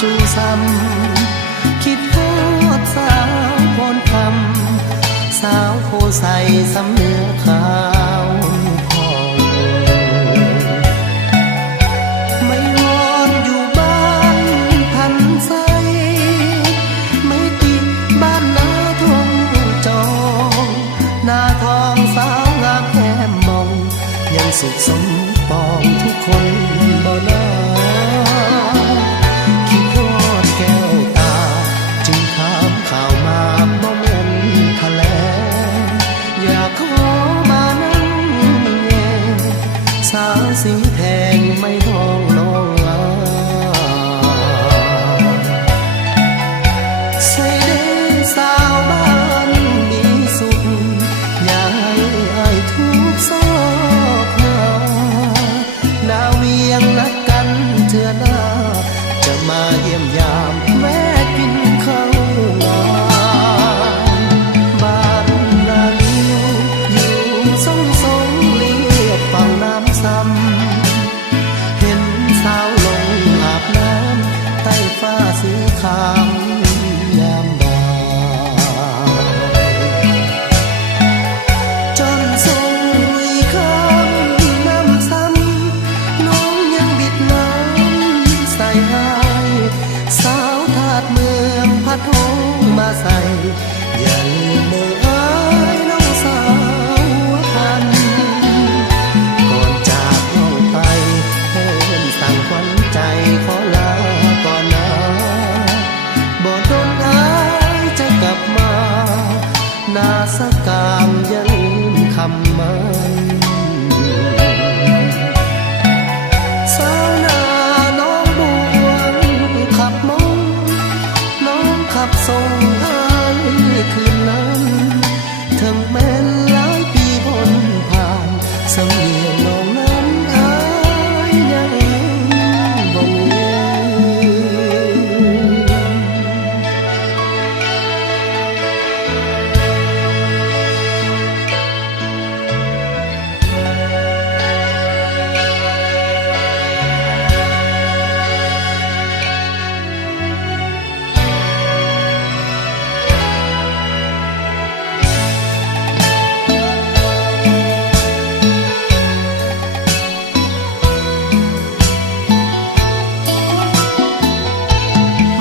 จูซ้ำคิดฮอดสาวพรคำสาวโคใสสำเนื้อขาวพองไม่วอนอยู่บ้านพันใสไม่ติดบ้านนาทงจองหน้าทองสาวงามแก้มมองยังสุขสมปองทุกคนบ่นาคิดฮอดแก้วตาจึงถามข่าวมาบ่แม่นทะเลอยากขอมานั่งแง่สาวสีแทงไม่ท้องน้องลาใส่เด้สาวบ้านมีสุขอยากให้อายทุกซอกหาดาวเวียงนัดกันเทื่อหน้าจะมาเยี่ยมยามแวะกินข้าวงานบ้านนาลิ้วอยู่สงเลียบฝั่งน้ำซ้ำเห็นสาวลงอาบน้ำใต้ฟ้าสีขาวยามบ่ายจนทรงลุยข้ามน้ำซ้ำน้องยังบิดน้ำใส่หายสาวทาดเมืองพัดหงมาใส่อย่าลืมเมื่ออายน้องสาวพันก่อนจากน้องไปเพิ่นสั่งขวัญใจขอลาก่อนนะบ่โดนอายจะกลับมานาสกามอย่าลืมคำมันสาวนาน้องบวงขับมองน้องขับส่งอายคืนนั้นถึงแม้นหลายปีพ้นผ่านสำเนียงน้องนั้นอายยังบ่ลื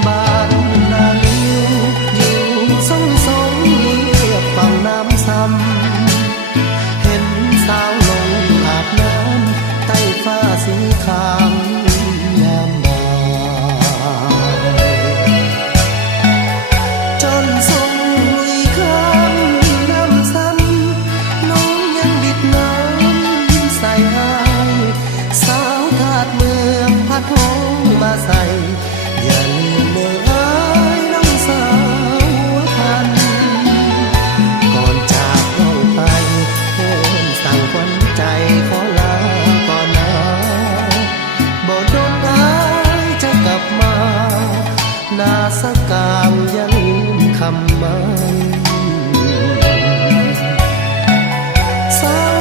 บ้านนาลิ้วอยู่สงเลียบฝั่งน้ำซ้ำเห็นสาวลงอาบน้ำใต้ฟ้าสีขาวยามบ่ายจนทรงลุยข้ามน้ำซ้ำน้องยังบิดน้ำใส่หายสาวทาดเมืองพัดหงมาใส่อย่าลืมเมื่ออายน้องสาวพันก่อนจากน้องไปเพิ่นสั่งขวัญใจขอลาก่อนนะบ่โดนอายจะกลับมานาสกามอย่าลืมคำมันสาว